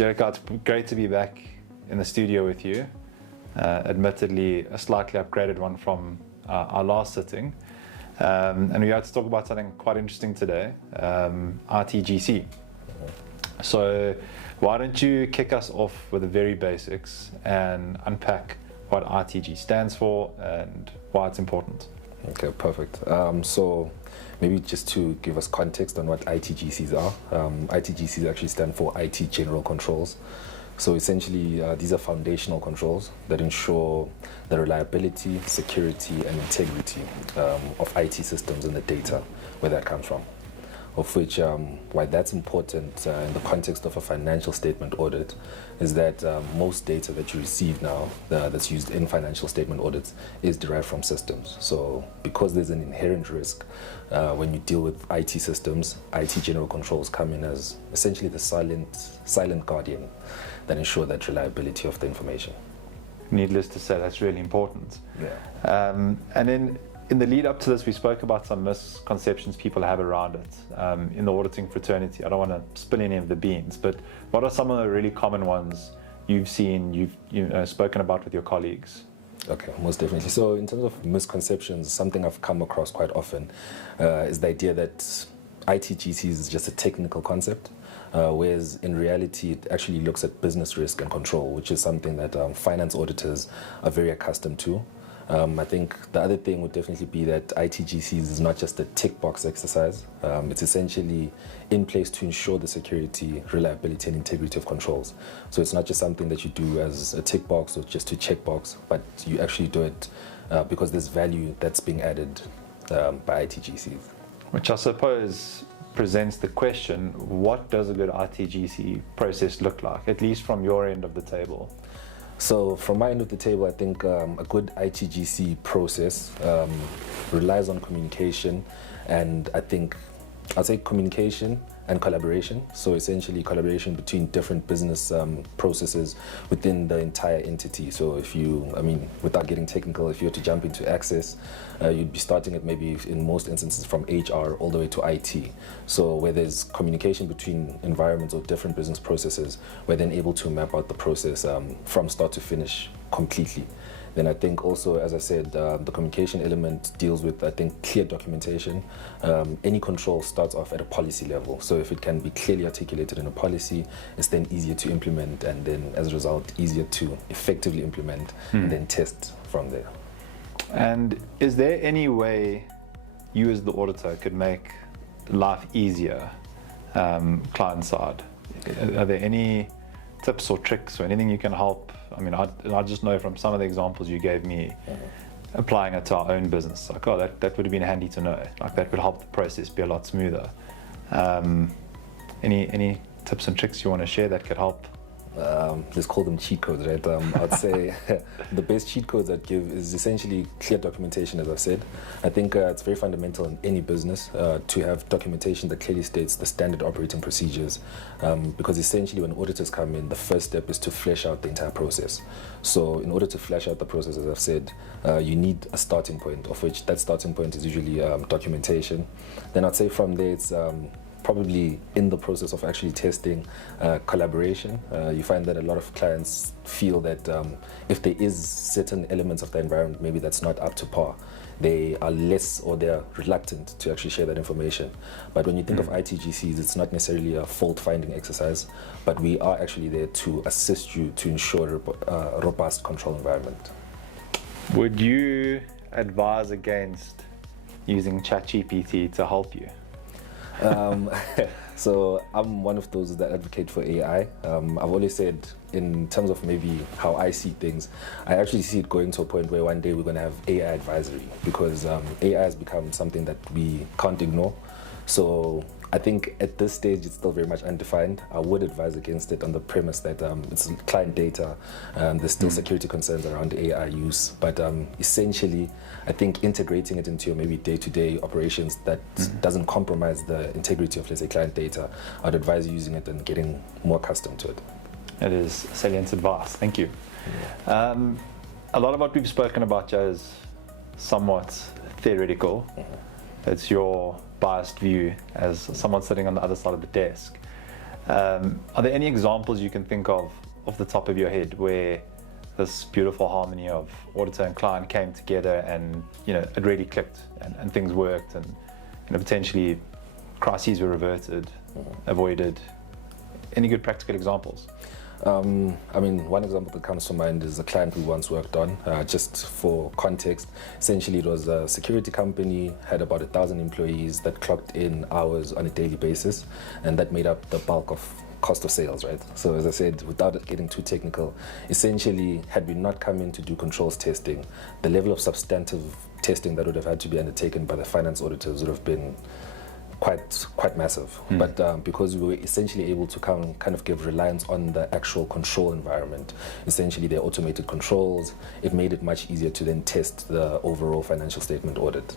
Garikai, it's great to be back in the studio with you. Admittedly, a slightly upgraded one from our last sitting. And we had to talk about something quite interesting today, ITGC. So why don't you kick us off with the very basics and unpack what ITG stands for and why it's important. Okay, perfect. So maybe just to give us context on what ITGCs are. ITGCs actually stand for IT General Controls. So essentially, these are foundational controls that ensure the reliability, security, and integrity of IT systems and the data where that comes from. Of which, why that's important in the context of a financial statement audit is that most data that you receive now that's used in financial statement audits is derived from systems. So because there's an inherent risk when you deal with IT systems, IT general controls come in as essentially the silent guardian that ensure that reliability of the information. Needless to say, that's really important. Yeah. And then in the lead up to this, we spoke about some misconceptions people have around it in the auditing fraternity. I don't want to spill any of the beans, but what are some of the really common ones you've seen, you've spoken about with your colleagues? Okay, most definitely. So in terms of misconceptions, something I've come across quite often is the idea that ITGCs is just a technical concept, whereas in reality it actually looks at business risk and control, which is something that finance auditors are very accustomed to. I think the other thing would definitely be that ITGCs is not just a tick box exercise. It's essentially in place to ensure the security, reliability, and integrity of controls. So it's not just something that you do as a tick box or just to check box, but you actually do it because there's value that's being added by ITGCs. Which I suppose presents the question, what does a good ITGC process look like, at least from your end of the table? So from my end of the table, I think a good ITGC process relies on communication, and I'd say communication and collaboration. So essentially collaboration between different business processes within the entire entity. So without getting technical, if you were to jump into access, you'd be starting it maybe in most instances from HR all the way to IT. So where there's communication between environments or different business processes, we're then able to map out the process from start to finish completely. Then I think also, as I said, the communication element deals with, I think, clear documentation. Any control starts off at a policy level. So if it can be clearly articulated in a policy, it's then easier to implement, and then as a result, easier to effectively implement and then test from there. And is there any way you as the auditor could make life easier client side? Are there any tips or tricks or anything you can help? I mean, I just know from some of the examples you gave me, applying it to our own business, like, oh, that would have been handy to know. Like, that would help the process be a lot smoother. Any tips and tricks you want to share that could help? Let's call them cheat codes, right? I'd say the best cheat codes I'd give is essentially clear documentation, as I've said. I think it's very fundamental in any business to have documentation that clearly states the standard operating procedures, because essentially when auditors come in, the first step is to flesh out the entire process. So in order to flesh out the process, as I've said, you need a starting point, of which that starting point is usually documentation. Then I'd say from there it's probably in the process of actually testing collaboration. You find that a lot of clients feel that if there is certain elements of the environment maybe that's not up to par, they are less or they're reluctant to actually share that information. But when you think of ITGCs, it's not necessarily a fault-finding exercise, but we are actually there to assist you to ensure a robust control environment. Would you advise against using ChatGPT to help you? So I'm one of those that advocate for AI. I've always said, in terms of maybe how I see things, I actually see it going to a point where one day we're going to have AI advisory, because AI has become something that we can't ignore. So I think at this stage it's still very much undefined. I would advise against it on the premise that it's client data, there's still security concerns around AI use, but essentially I think integrating it into your maybe day-to-day operations that doesn't compromise the integrity of, let's say, client data, I'd advise using it and getting more accustomed to it. It is salient advice, thank you. Yeah. A lot of what we've spoken about, Joe, is somewhat theoretical. It's your biased view as someone sitting on the other side of the desk. Are there any examples you can think of off the top of your head where this beautiful harmony of auditor and client came together and it really clicked and things worked and potentially crises were reverted, avoided? Any good practical examples? One example that comes to mind is a client we once worked on. Just for context, essentially it was a security company, had about 1,000 employees that clocked in hours on a daily basis, and that made up the bulk of cost of sales, right? So as I said, without getting too technical, essentially, had we not come in to do controls testing, the level of substantive testing that would have had to be undertaken by the finance auditors would have been quite massive. But because we were essentially able to kind of give reliance on the actual control environment, essentially their automated controls, it made it much easier to then test the overall financial statement audit,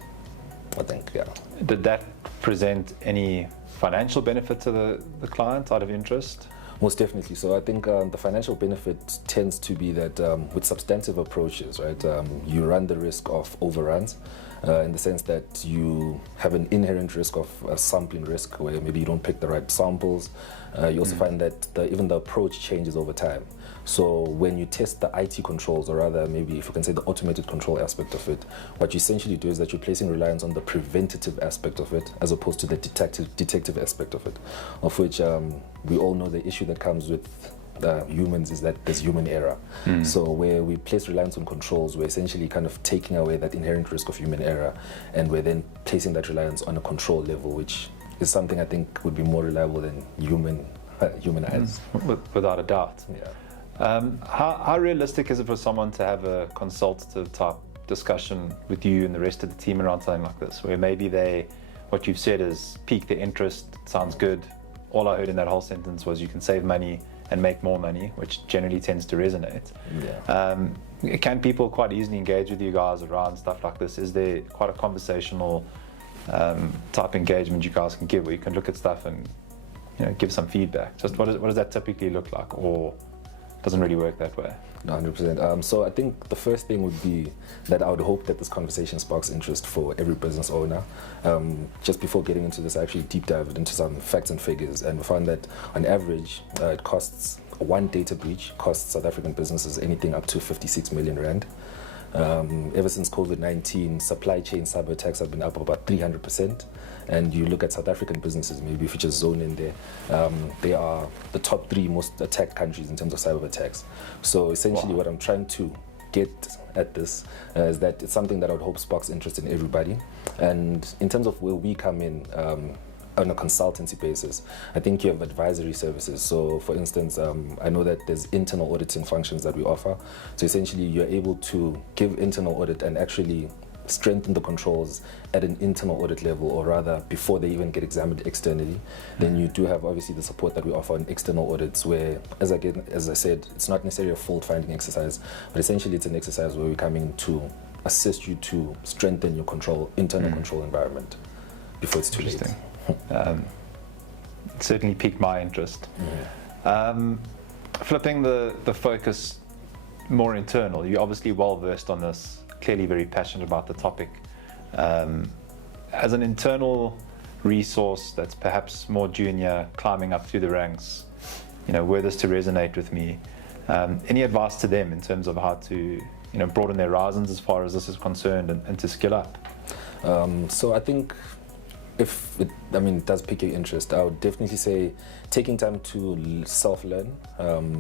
I think, yeah. Did that present any financial benefit to the client out of interest? Most definitely. So I think the financial benefit tends to be that with substantive approaches, right, you run the risk of overruns in the sense that you have an inherent risk of a sampling risk where maybe you don't pick the right samples. You also find that even the approach changes over time. So when you test the IT controls, or rather maybe if you can say the automated control aspect of it, what you essentially do is that you're placing reliance on the preventative aspect of it as opposed to the detective aspect of it, of which we all know the issue that comes with humans is that there's human error. So where we place reliance on controls, we're essentially kind of taking away that inherent risk of human error, and we're then placing that reliance on a control level, which is something I think would be more reliable than human eyes. Without a doubt. Yeah. How realistic is it for someone to have a consultative type discussion with you and the rest of the team around something like this, where maybe what you've said is pique their interest, sounds good. All I heard in that whole sentence was you can save money and make more money, which generally tends to resonate. Yeah. Can people quite easily engage with you guys around stuff like this? Is there quite a conversational type engagement you guys can give, where you can look at stuff and give some feedback? Just what does that typically look like, or doesn't really work that way? No, 100%. So I think the first thing would be that I would hope that this conversation sparks interest for every business owner. Just before getting into this, I actually deep dived into some facts and figures, and we found that on average, it costs one data breach costs South African businesses anything up to 56 million rand. Ever since COVID-19, supply chain cyber attacks have been up about 300%. And you look at South African businesses, maybe if you just zone in there, they are the top 3 most attacked countries in terms of cyber attacks. So essentially what I'm trying to get at this is that it's something that I would hope sparks interest in everybody. And in terms of where we come in, on a consultancy basis, I think you have advisory services. So for instance, I know that there's internal auditing functions that we offer. So essentially you're able to give internal audit and actually strengthen the controls at an internal audit level, or rather before they even get examined externally. Then you do have obviously the support that we offer on external audits, where as I said, it's not necessarily a fault finding exercise, but essentially it's an exercise where we're coming to assist you to strengthen your internal control environment before it's too late. Certainly piqued my interest. Flipping the focus more internal, you're obviously well versed on this, clearly very passionate about the topic. As an internal resource that's perhaps more junior, climbing up through the ranks, were this to resonate with me, any advice to them in terms of how to broaden their horizons as far as this is concerned, and to skill up? So I think if it does pique your interest, I would definitely say taking time to self-learn.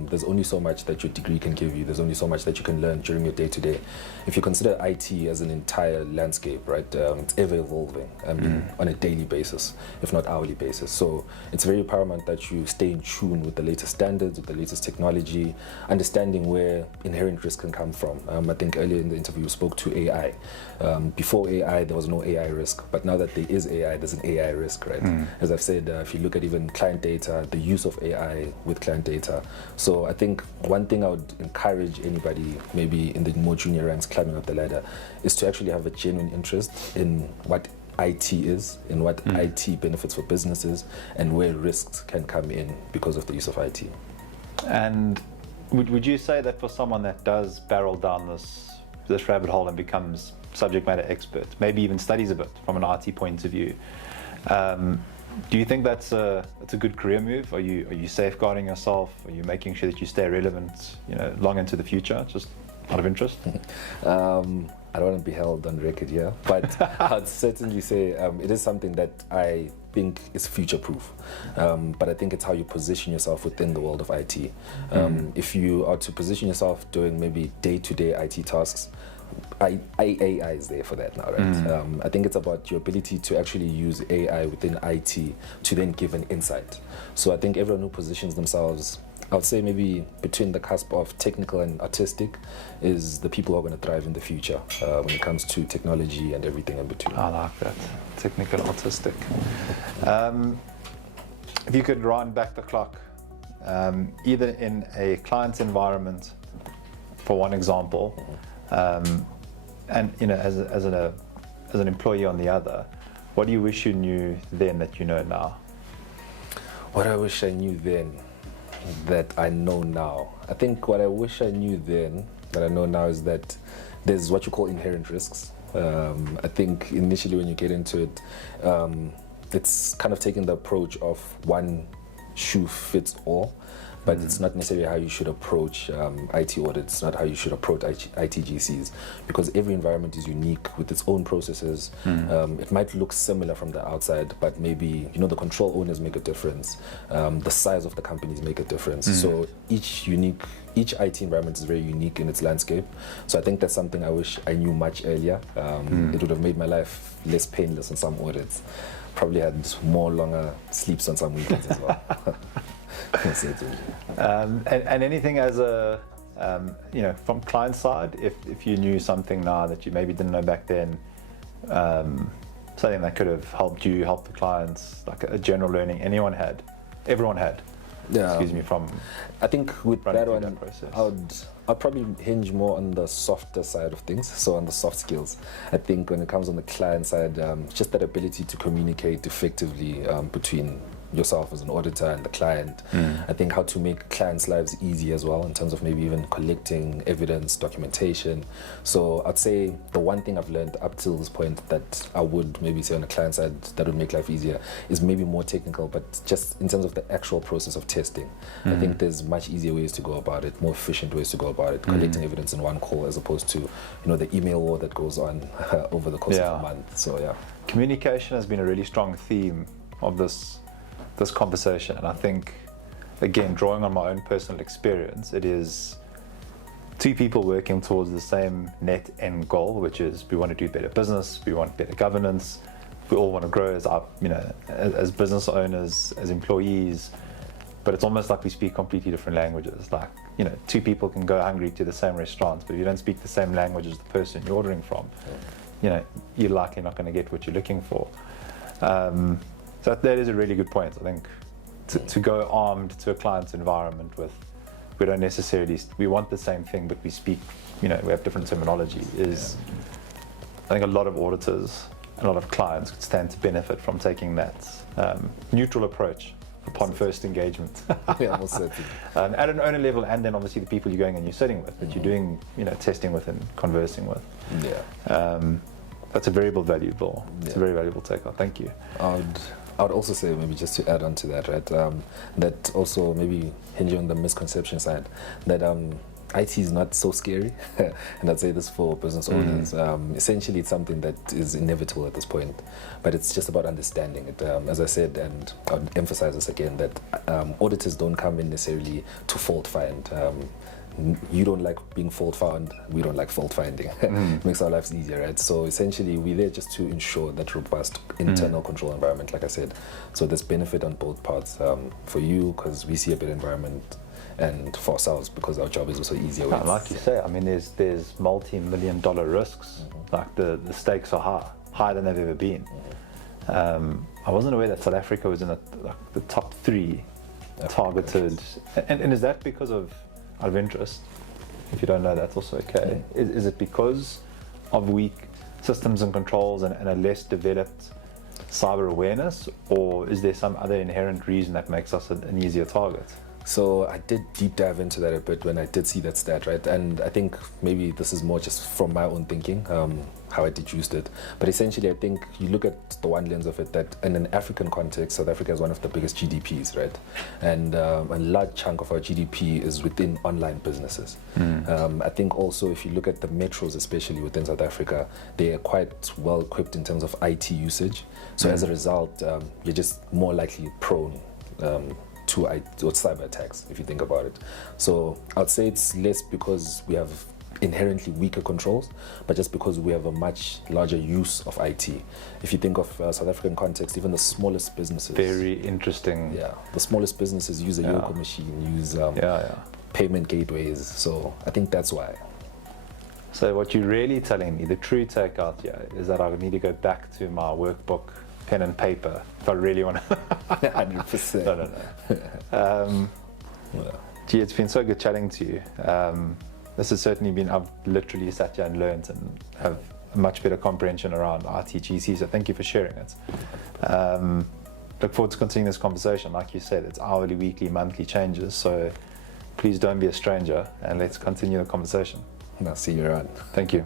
There's only so much that your degree can give you. There's only so much that you can learn during your day-to-day. If you consider IT as an entire landscape, right, it's ever evolving, on a daily basis, if not hourly basis. So it's very paramount that you stay in tune with the latest standards, with the latest technology, understanding where inherent risk can come from. I think earlier in the interview we spoke to AI. Before AI, there was no AI risk, but now that there is AI, there's an AI risk, right? As I've said, if you look at even client data, the use of AI with client data. So I think one thing I would encourage anybody, maybe in the more junior ranks climbing up the ladder, is to actually have a genuine interest in what IT is, in what IT benefits for businesses, and where risks can come in because of the use of IT. And would you say that for someone that does barrel down this rabbit hole and becomes subject matter expert, maybe even studies a bit from an IT point of view, Do you think that's a good career move? Are you safeguarding yourself? Are you making sure that you stay relevant, long into the future? Just out of interest. I don't want to be held on record here, but I'd certainly say it is something that I think is future-proof. But I think it's how you position yourself within the world of IT. If you are to position yourself doing maybe day-to-day IT tasks, AI is there for that now, right? I think it's about your ability to actually use AI within IT to then give an insight. So I think everyone who positions themselves, I would say maybe between the cusp of technical and artistic, is the people who are going to thrive in the future when it comes to technology and everything in between. I like that, technical and artistic. If you could rewind back the clock, either in a client's environment, for one example, and as an employee on the other, what do you wish you knew then that you know now? What I wish I knew then that I know now. I think what I wish I knew then that I know now is that there's what you call inherent risks. I think initially when you get into it, it's kind of taking the approach of one shoe fits all, but it's not necessarily how you should approach IT audits, not how you should approach ITGCs, because every environment is unique with its own processes. It might look similar from the outside, but maybe the control owners make a difference, the size of the companies make a difference. So each IT environment is very unique in its landscape. So I think that's something I wish I knew much earlier. It would have made my life less painless on some audits. Probably had more longer sleeps on some weekends as well. And anything as a, from client side, if you knew something now that you maybe didn't know back then, something that could have helped you help the clients, like a general learning everyone had. Excuse me, from I think with that one, that process. I'd probably hinge more on the softer side of things, so on the soft skills. I think when it comes on the client side, just that ability to communicate effectively between yourself as an auditor and the client. I think how to make clients' lives easy as well in terms of maybe even collecting evidence, documentation. So I'd say the one thing I've learned up till this point that I would maybe say on the client side that would make life easier is maybe more technical, but just in terms of the actual process of testing. I think there's much easier ways to go about it, more efficient ways to go about it, collecting evidence in one call as opposed to the email war that goes on over the course of a month. So yeah, communication has been a really strong theme of this conversation, and I think, again, drawing on my own personal experience, it is two people working towards the same net end goal, which is we want to do better business, we want better governance, we all want to grow as business owners, as employees, but it's almost like we speak completely different languages. Like, two people can go hungry to the same restaurants, but if you don't speak the same language as the person you're ordering from, you're likely not going to get what you're looking for. So that is a really good point. I think to go armed to a client's environment with, we don't necessarily, we want the same thing, but we speak, we have different terminology is, I think a lot of auditors, a lot of clients could stand to benefit from taking that neutral approach upon first engagement. Yeah, most certainly. At an owner level, and then obviously the people you're going and you're sitting with, that you're doing, testing with and conversing with. Yeah. That's a very valuable. It's a very valuable takeoff. Thank you. I would also say, maybe just to add on to that, right, that also maybe hinging on the misconception side, that IT is not so scary, and I'd say this for business owners. Essentially, it's something that is inevitable at this point, but it's just about understanding it. As I said, and I'll emphasize this again, that auditors don't come in necessarily to fault find. You don't like being fault found, we don't like fault finding. It makes our lives easier, right? So essentially we're there just to ensure that robust internal control environment, like I said. So there's benefit on both parts, for you because we see a better environment, and for ourselves because our job is also easier. Like you say, I mean, there's multi-million-dollar risks. Like the stakes are higher than they've ever been. I wasn't aware that South Africa was in the top 3 targeted, and is that because of out of interest? If you don't know, that's also okay. Is it because of weak systems and controls and a less developed cyber awareness, or is there some other inherent reason that makes us an easier target? So I did deep dive into that a bit when I did see that stat, right? And I think maybe this is more just from my own thinking. how I deduced it. But essentially, I think you look at the one lens of it that in an African context, South Africa is one of the biggest GDPs, right? And a large chunk of our GDP is within online businesses. I think also if you look at the metros, especially within South Africa, they are quite well equipped in terms of IT usage. So as a result, you're just more likely prone to cyber attacks, if you think about it. So I'd say it's less because we have inherently weaker controls, but just because we have a much larger use of IT. If you think of South African context, even the smallest businesses. Very interesting. Yeah, the smallest businesses use a Yoko machine, use payment gateways. So I think that's why. So what you're really telling me, the true takeout here, is that I need to go back to my workbook, pen and paper, if I really want to. 100%. No. Gee, it's been so good chatting to you. This has certainly been, I've literally sat here and learned and have a much better comprehension around ITGCs, so thank you for sharing it. Look forward to continuing this conversation. Like you said, it's hourly, weekly, monthly changes, so please don't be a stranger and let's continue the conversation. And I'll see you around. Thank you.